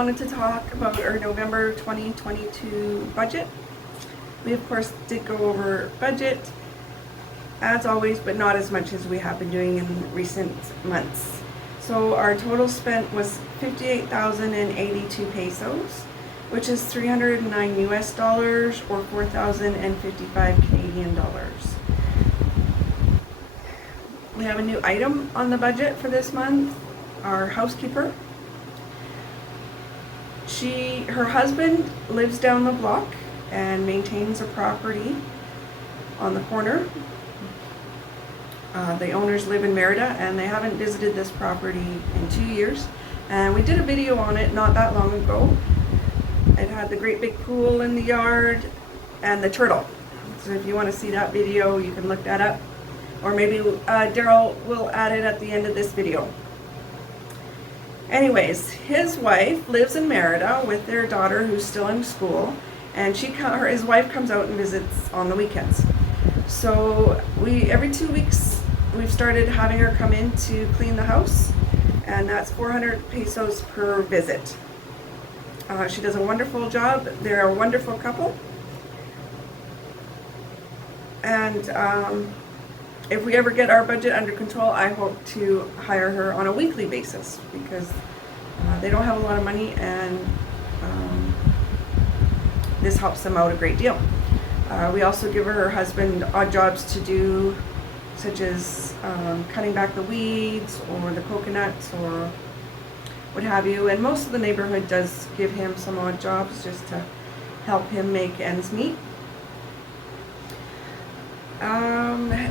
wanted to talk about our November 2022 budget. We of course did go over budget as always, but not as much as we have been doing in recent months. So our total spent was 58,082 pesos, which is 309 US dollars or 4,055 Canadian dollars. We have a new item on the budget for this month, our housekeeper. Her husband lives down the block and maintains a property on the corner. The owners live in Merida and they haven't visited this property in 2 years. And we did a video on it not that long ago. It had the great big pool in the yard and the turtle. So if you want to see that video, you can look that up. Or maybe Daryl will add it at the end of this video. Anyways, his wife lives in Merida with their daughter who's still in school, and his wife comes out and visits on the weekends. So every 2 weeks we've started having her come in to clean the house, and that's 400 pesos per visit. She does a wonderful job. They're a wonderful couple, and if we ever get our budget under control, I hope to hire her on a weekly basis because they don't have a lot of money, and this helps them out a great deal. We also give her husband odd jobs to do, such as cutting back the weeds or the coconuts or what have you. And most of the neighborhood does give him some odd jobs just to help him make ends meet.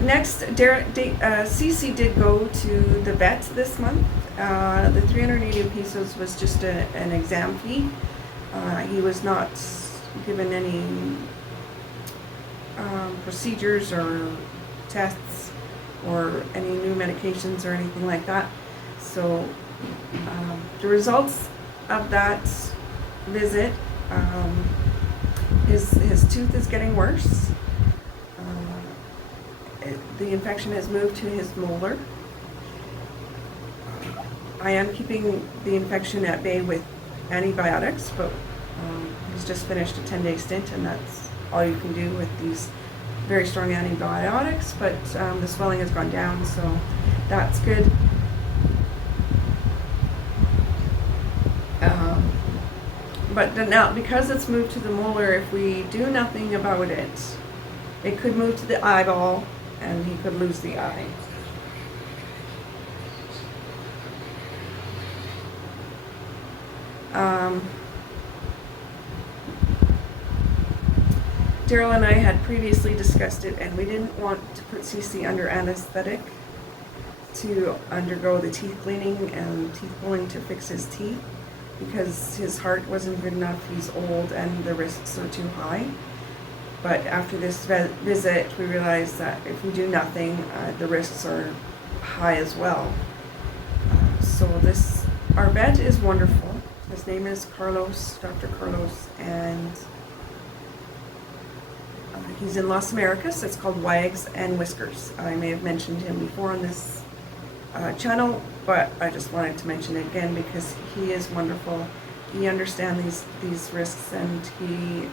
Next, Cece did go to the vet this month. The 380 pesos was just an exam fee. He was not given any procedures or tests or any new medications or anything like that. So the results of that visit, his tooth is getting worse. The infection has moved to his molar. I am keeping the infection at bay with antibiotics, but he's just finished a 10-day stint, and that's all you can do with these very strong antibiotics. But the swelling has gone down, so that's good. But now, because it's moved to the molar, if we do nothing about it, it could move to the eyeball, and he could lose the eye. Daryl and I had previously discussed it, and we didn't want to put Cece under anesthetic to undergo the teeth cleaning and teeth pulling to fix his teeth because his heart wasn't good enough. He's old and the risks are too high. But after this visit, we realized that if we do nothing, the risks are high as well. So our vet is wonderful. His name is Carlos, Dr. Carlos, and he's in Las Americas. It's called Wags and Whiskers. I may have mentioned him before on this channel, but I just wanted to mention it again because he is wonderful. He understands these risks, and he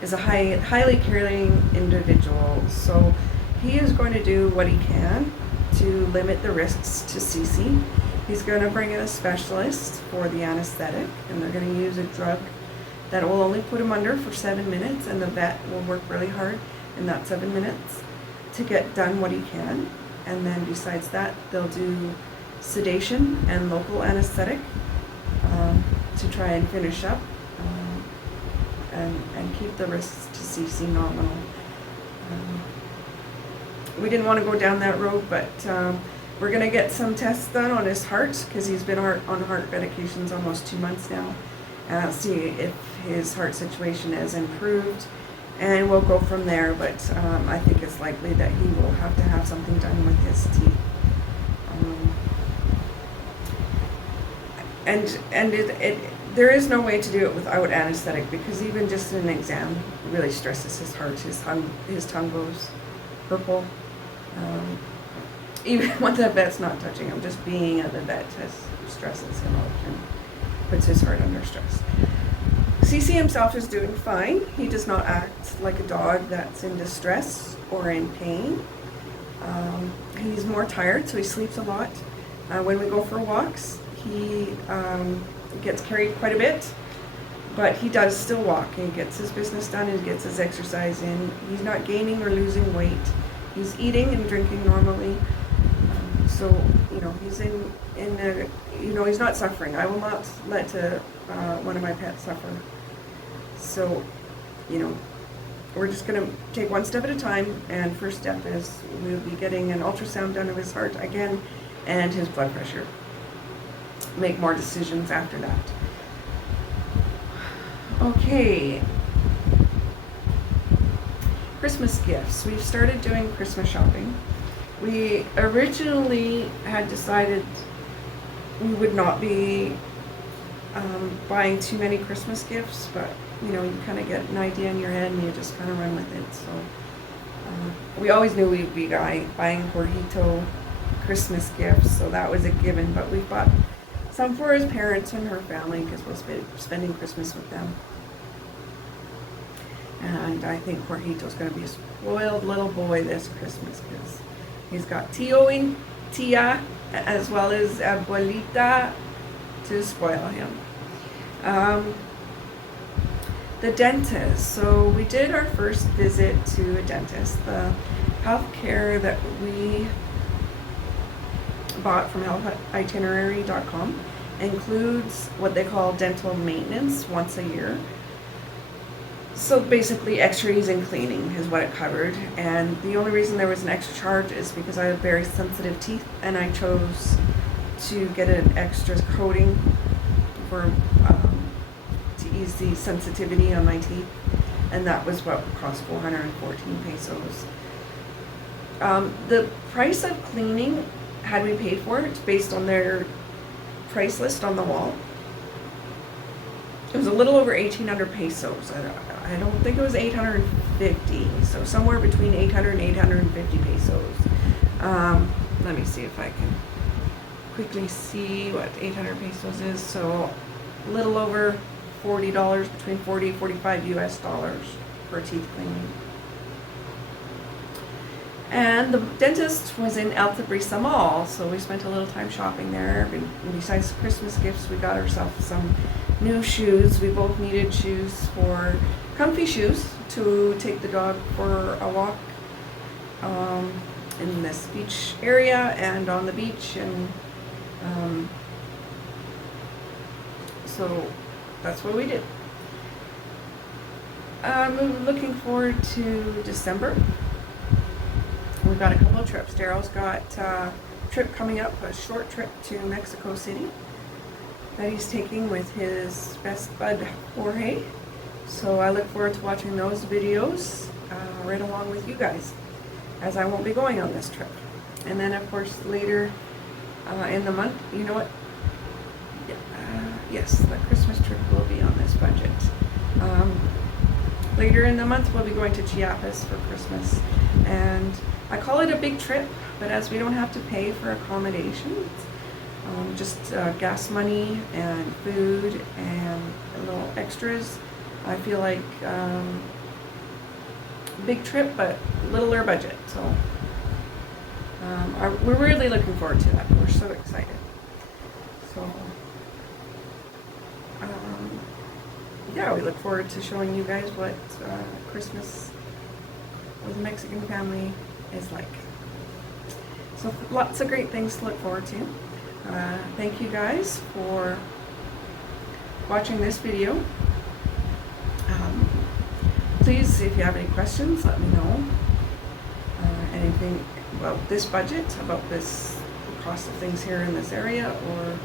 is a highly caring individual. So he is going to do what he can to limit the risks to Cece. He's going to bring in a specialist for the anesthetic, and they're going to use a drug that will only put him under for 7 minutes, and the vet will work really hard in that 7 minutes to get done what he can. And then besides that, they'll do sedation and local anesthetic to try and finish up and keep the risks to Cece nominal. We didn't want to go down that road, but we're going to get some tests done on his heart because he's been on heart medications almost 2 months now. See if his heart situation has improved, and we'll go from there. But I think it's likely that he will have to have something done with his teeth. There is no way to do it without anesthetic because even just an exam really stresses his heart. His tongue goes purple. Even when the vet's not touching him, just being at the vet stresses him out. puts his heart under stress. Cece himself is doing fine. He does not act like a dog that's in distress or in pain. He's more tired, so he sleeps a lot. When we go for walks, he gets carried quite a bit, but he does still walk. He gets his business done and gets his exercise in. He's not gaining or losing weight. He's eating and drinking normally. So, you know, he's in a, you know, he's not suffering. I will not let one of my pets suffer. So, you know, we're just going to take one step at a time, and first step is we'll be getting an ultrasound done of his heart again and his blood pressure. Make more decisions after that. Okay. Christmas gifts. We've started doing Christmas shopping. We originally had decided we would not be buying too many Christmas gifts, but you know, you kind of get an idea in your head and you just kind of run with it. So we always knew we'd be buying Jorgito Christmas gifts, so that was a given, but we bought some for his parents and her family because we'll be spending Christmas with them. And I think Jorgito's going to be a spoiled little boy this Christmas because he's got Tio and Tia as well as Abuelita to spoil him. The dentist. So we did our first visit to a dentist. The healthcare that we bought from healthitinerary.com includes what they call dental maintenance once a year. So basically x-rays and cleaning is what it covered, and the only reason there was an extra charge is because I have very sensitive teeth and I chose to get an extra coating for to ease the sensitivity on my teeth, and that was what cost 414 pesos. The price of cleaning, had we paid for it based on their price list on the wall, it was a little over 1,800 pesos. I don't think it was 850, so somewhere between 800 and 850 pesos. Let me see if I can quickly see what 800 pesos is. So a little over $40, between 40 and 45 US dollars for teeth cleaning. And the dentist was in Altabrisa Mall, so we spent a little time shopping there. And besides Christmas gifts, we got ourselves some new shoes. We both needed shoes, for comfy shoes to take the dog for a walk in this beach area and on the beach, and so that's what we did. We're looking forward to December. We've got a couple of trips. Daryl's got a trip coming up, a short trip to Mexico City that he's taking with his best bud Jorge. So I look forward to watching those videos right along with you guys, as I won't be going on this trip. And then of course later in the month, you know what? Yes, the Christmas trip will be on this budget. Later in the month we'll be going to Chiapas for Christmas, and I call it a big trip, but as we don't have to pay for accommodations, just gas money and food and a little extras, I feel like big trip but littler budget. So we're really looking forward to that. We're so excited. So yeah, we look forward to showing you guys what Christmas with a Mexican family is like. So lots of great things to look forward to. Thank you guys for watching this video. Please, if you have any questions, let me know. Anything about this budget, about this cost of things here in this area, or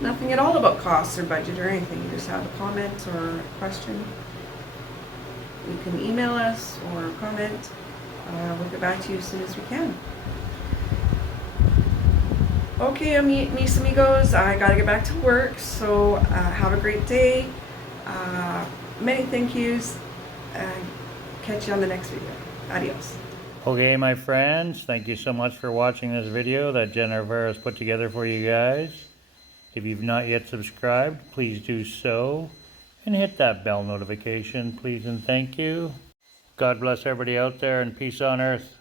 nothing at all about costs or budget or anything. You just have a comment or a question, you can email us or comment. We'll get back to you as soon as we can. Okay, mis amigos, I gotta get back to work, so have a great day. Many thank yous. Catch you on the next video. Adios. Okay, my friends, thank you so much for watching this video that Jennifer has put together for you guys. If you've not yet subscribed, please do so. And hit that bell notification, please and thank you. God bless everybody out there and peace on earth.